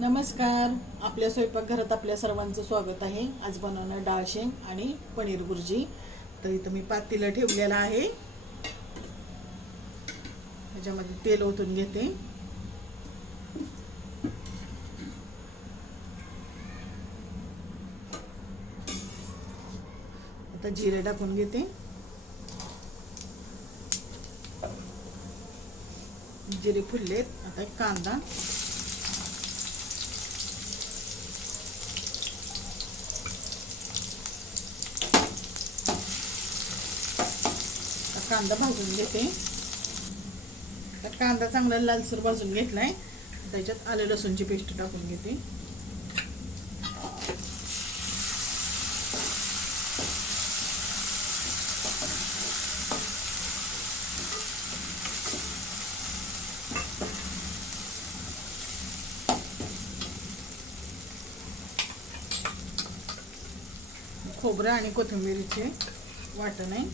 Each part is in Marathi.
नमस्कार. आपल्या स्वयंपाकघरात आपल्या सर्वांचं स्वागत आहे. आज बनवणार डाळ शेंग आणि पनीर भुर्जी. तर इथं मी पातेलं ठेवलेलं आहे. ह्याच्यामध्ये तेल ओतून घेते. आता जिरे टाकून घेते. जिरे फुललेत. आता एक कांदा, कांदा भाजून घेते. तर कांदा चांगला लालसर भाजून घेतलाय. त्याच्यात आलं लसूणची पेस्ट टाकून घेते. खोबरं आणि कोथिंबीरचे वाटण आहे.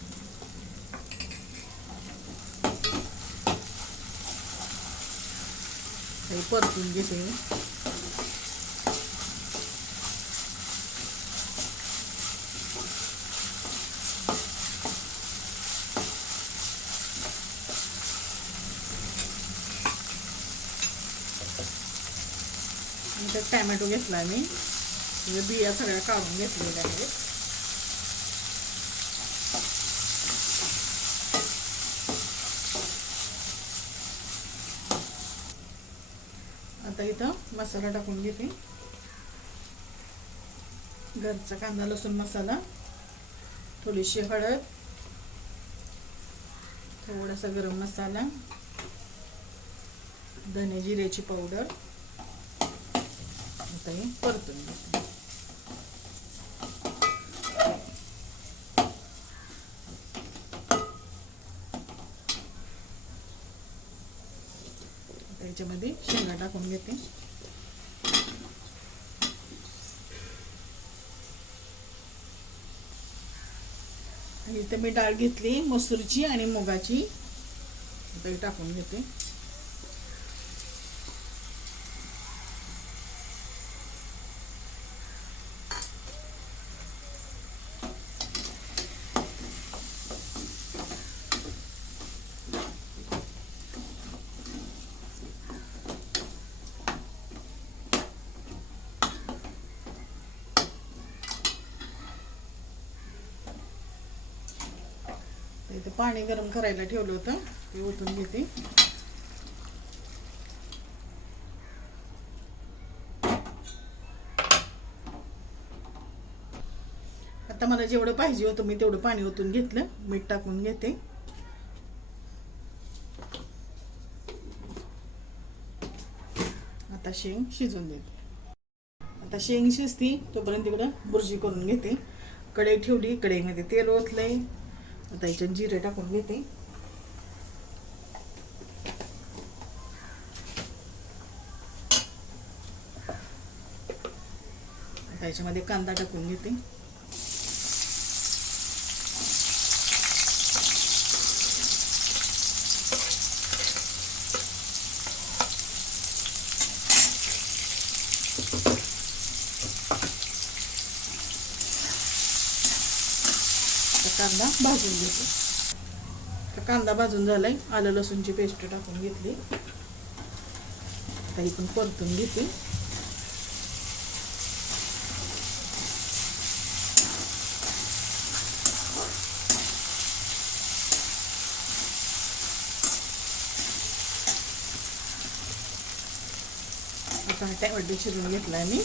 हे परतून घेते. त्यात टॅमॅटो घेतला मी. बिया सगळ्या काढून घेतलेल्या आहेत. आता इथं मसाला टाकून घेते. घरचा कांदा लसूण मसाला, थोडीशी हळद, थोडासा गरम मसाला, धने जिऱ्याची पावडर. आता हे परतून घेते. याच्यामध्ये शेंगा टाकून घेते. इथे मी डाळ घेतली मसूरची आणि मुगाची. आता टाकून घेते. इथे पाणी गरम करायला ठेवलं होतं, ते ओतून घेते. आता मला जेवढं पाहिजे होतं मी तेवढं पाणी ओतून घेतलं. मीठ टाकून घेते. आता शेंग शिजून देते. आता शेंग शिजती तोपर्यंत तिकडं भुर्जी करून घेते. कढई ठेवली, कढईमध्ये तेल ओतलंय. आता याच्यात जिरे टाकून घेते. आता याच्यामध्ये कांदा टाकून घेते. कांदा भाजून घेते. कांदा भाजून झालाय. आलं लसूणची पेस्ट टाकून घेतली. काही पण परतून घेते. आता टॅमॅटो चिरून घेतलाय मी.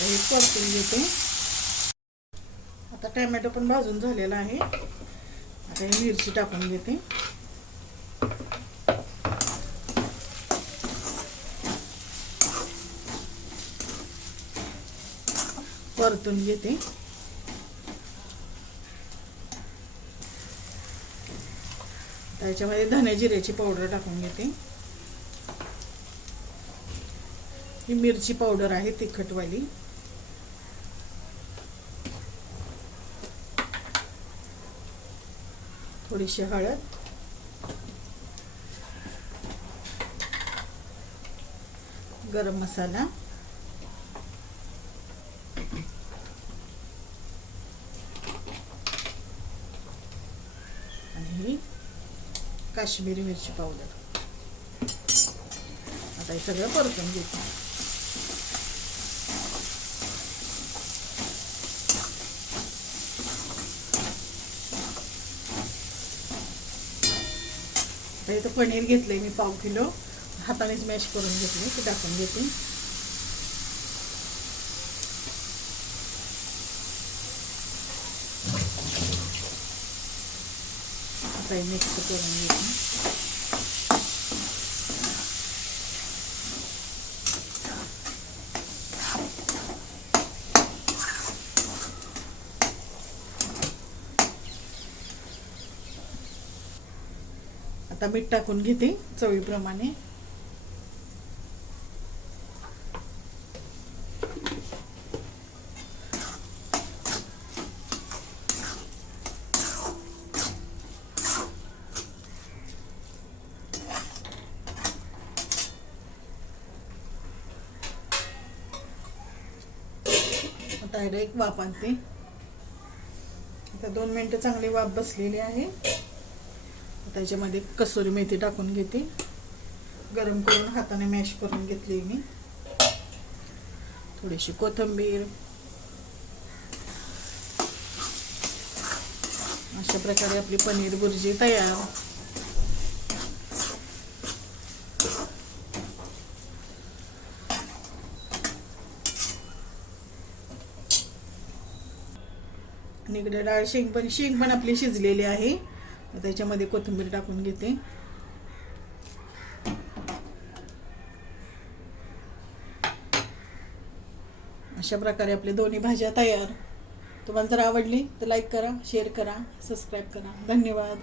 हे परतून घेते. आता टोमॅटो पण भाजून झालेला आहे. आता ही मिरची टाकून घेते. परतून घेते. त्याच्यामध्ये धने जिऱ्याची पावडर टाकून घेते. ही मिरची पावडर आहे तिखटवाली. थोडीशी हळद, गरम मसाला, आणि काश्मीरी मिरची पावडर. आता हे सगळं परतून घेतो. आता इथं पनीर घेतलंय मी 1/2 किलो, हाताने स्मॅश करून घेतले, ते टाकून घेते. आता मिक्स करून घेते. आता मीठ टाकून घेते चवीप्रमाणे. आता एक वाफ आणते. आता 2 मिनिटं चांगली वाफ बसलेली आहे. त्याच्यामध्ये कसुरी मेथी टाकून घेते. गरम करून हाताने मॅश करून घेतली मी. थोडीशी कोथिंबीर. अशा प्रकारे आपली पनीर बुर्जी तयार. आणि इकडे डाळ शेंग पण आपली शिजलेली आहे. त्याच्यामध्ये कोथिंबीर टाकून घेते. अशा प्रकारे आपले दोन्ही भाज्या तयार. तुम्हाला जर आवडली तर लाईक करा, शेअर करा, सबस्क्राईब करा. धन्यवाद.